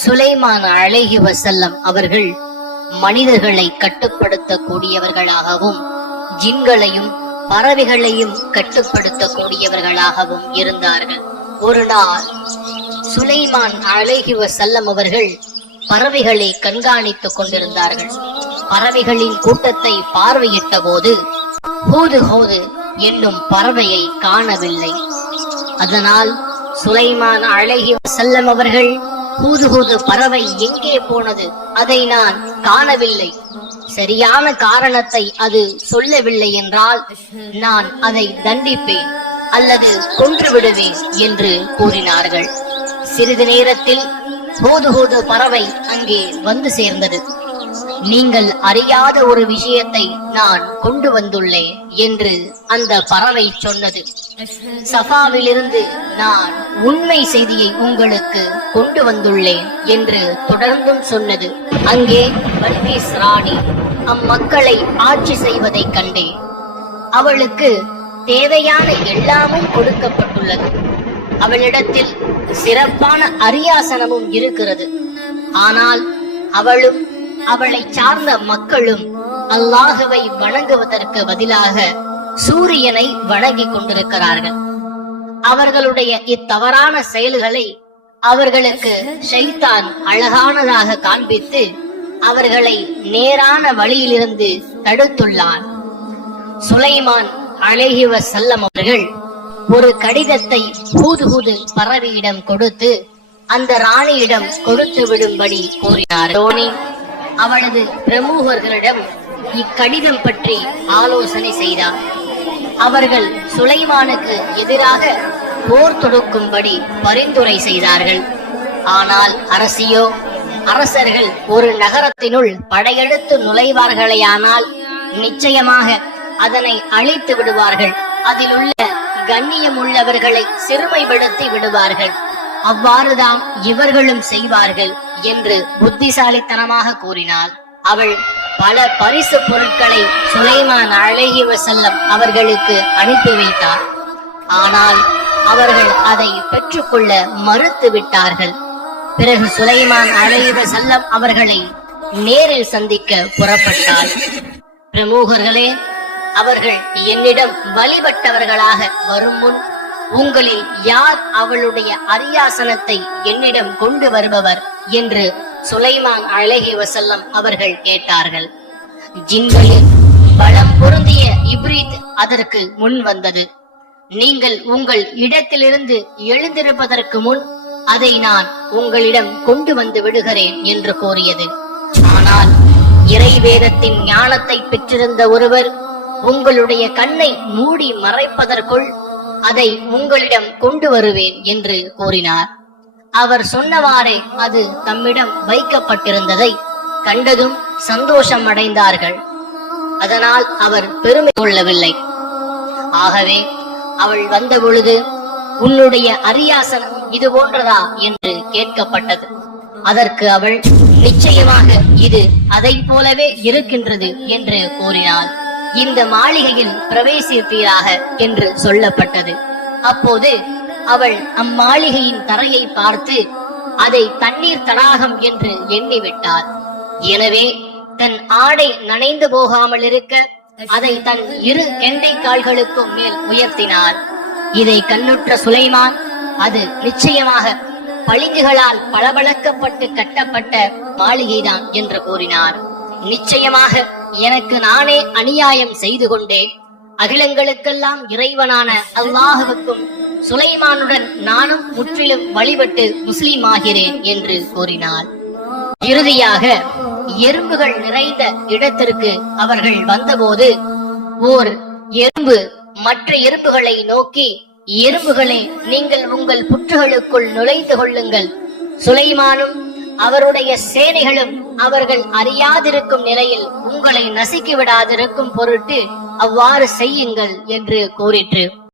சுலைமான் அலைஹி வஸல்லம் அவர்கள் மனிதர்களை கட்டுப்படுத்த கூடியவர்களாகவும் ஜின்களையும் பறவைகளையும் கட்டுப்படுத்த கூடியவர்களாகவும் இருந்தார்கள். ஒரு நாள் சுலைமான் அலைஹி வஸல்லம் அவர்கள் பறவைகளை கண்காணித்துக் கொண்டிருந்தார்கள். பறவைகளின் கூட்டத்தை பார்வையிட்ட போது ஹூது ஹூது என்னும் பறவையை காணவில்லை. அதனால் சுலைமான் அலைஹி வஸல்லம் அவர்கள் ஹூது ஹூது பறவை எங்கே போனது, அதை நான் காணவில்லை, சரியான காரணத்தை அது சொல்லவில்லை என்றால் நான் அதை தண்டிப்பேன் அல்லது கொன்று விடுவேன் என்று கூறினார்கள். சிறிது நேரத்தில் ஹூது ஹூது பறவை அங்கே வந்து சேர்ந்தது. நீங்கள் அறியாத ஒரு விஷயத்தை நான் கொண்டு வந்துள்ளேன் என்று அந்த பறவை சொன்னது. சஃபாவிலிருந்து நான் உண்மை செய்தியை உங்களுக்கு கொண்டு வந்துள்ளேன் என்று தொடர்ந்தும் சொன்னது. அங்கே பல்கீஸ் ராணி அம்மக்களை ஆட்சி செய்வதை கண்டேன். அவளுக்கு தேவையான எல்லாமும் கொடுக்கப்பட்டுள்ளது. அவளிடத்தில் சிறப்பான அரியாசனமும் இருக்கிறது. ஆனால் அவளும் அவளை சார்ந்த மக்களும் அல்லாஹுவை வணங்குவதற்கு பதிலாக சூரியனை வணங்கிக் கொண்டிருக்கிறார்கள். அவர்களுடைய இத்தவறான செயல்களை அவர்களுக்கு ஷைத்தான் அழகானதாக காண்பித்து அவர்களை நேரான வழியிலிருந்து தடுத்துள்ளான். சுலைமான் அலைஹி வஸல்லம் அவர்கள் ஒரு கடிதத்தை ஹூது ஹூது பறவையிடம் கொடுத்து அந்த ராணியிடம் கொடுத்து விடும்படி கூறினார். அவளது பிரமுகர்களிடம் இக்கடிதம் பற்றி ஆலோசனை செய்தார். அவர்கள் சுலைமானுக்கு எதிராக போர் தொடுக்கும்படி பரிந்துரை செய்தார்கள். ஆனால் அரசர்கள் ஒரு நகரத்தினுள் படையெடுத்து நுழைவார்களேயானால் நிச்சயமாக அதனை அழித்து விடுவார்கள். அதில் உள்ள கண்ணியம் உள்ளவர்களை சிறுமைப்படுத்தி விடுவார்கள். அவ்வாறுதான் இவர்களும் செய்வார்கள் என்று புத்திசாலித்தனமாக கூறினாள். அவள் பல பரிசு பொருட்களை சுலைமான் அலைஹி வஸல்லம் அவர்களுக்கு அனுப்பி வைத்தார். ஆனால் அவர்கள் அதை பெற்றுக்கொள்ள மறுத்து விட்டார்கள். பிறகு சுலைமான் அலைஹி வஸல்லம் அவர்களை நேரில் சந்திக்க புறப்பட்டார். பிரமுகர்களே, அவர்கள் என்னிடம் வழிபட்டவர்களாக வரும் முன் உங்களில் யார் அவளுடைய அரியாசனத்தை என்னிடம் கொண்டு வருபவர் என்று சுலைமான் அலைஹி வஸல்லம் அவர்கள் கேட்டார்கள். ஜின்களில் பலம் பொருந்திய இப்ரீத் அதற்கு முன் வந்தது. நீங்கள் உங்கள் இடத்திலிருந்து எழுந்திருப்பதற்கு முன் அதை நான் உங்களிடம் கொண்டு வந்து விடுகிறேன் என்று கூறியது. ஆனால் இறை வேதத்தின் ஞானத்தை பெற்றிருந்த ஒருவர் உங்களுடைய கண்ணை மூடி மறைப்பதற்குள் அதை உங்களிடம் கொண்டு வருவேன் என்று கூறினார். அவர் சொன்னவாறே அது தம்மிடம் வைக்கப்பட்டிருந்ததை கண்டதும் சந்தோஷம் அடைந்தார்கள். அதனால் அவர் பெருமை கொள்ளவில்லை. ஆகவே அவள் வந்த பொழுது உன்னுடைய அரியாசனம் இது போன்றதா என்று கேட்கப்பட்டது. அதற்கு அவள் நிச்சயமாக இது அதை போலவே இருக்கின்றது என்று கூறினாள். இந்த மாளிகையில் பிரவேசிப்பீராக என்று சொல்லப்பட்டது. அப்போது அவள் அம்மாளிகையின் தரையை பார்த்து அதை தண்ணீர் தடாகம் என்று எண்ணிவிட்டார். எனவே தன் ஆடை நனைந்து போகாமல் இருக்க அதை தன் இரு கெண்டை கால்களுக்கும் மேல் உயர்த்தினார். இதை கண்ணுற்ற சுலைமான் அது நிச்சயமாக பளிங்குகளால் பளபளக்கப்பட்டு கட்டப்பட்ட மாளிகைதான் என்று கூறினார். நிச்சயமாக எனக்கு நானே அநியாயம் செய்து கொண்டேன். அகிலங்களுக்கெல்லாம் இறைவனான அல்லாஹுவுக்கும் சுலைமானுடன் நானும் முற்றிலும் வழிபட்டு முஸ்லிம் ஆகிறேன் என்று கூறினார். இறுதியாக எறும்புகள் நிறைந்த இடத்திற்கு அவர்கள் வந்தபோது ஓர் எறும்பு மற்ற எறும்புகளை நோக்கி, எறும்புகளே, நீங்கள் உங்கள் புற்றுகளுக்குள் நுழைந்து கொள்ளுங்கள். சுலைமானும் அவருடைய சேனைகளும் அவர்கள் அறியாதிருக்கும் நிலையில் உங்களை நசுக்கி விடாதிருக்கும் பொருட்டு அவ்வாறு செய்யுங்கள் என்று கூறிற்று.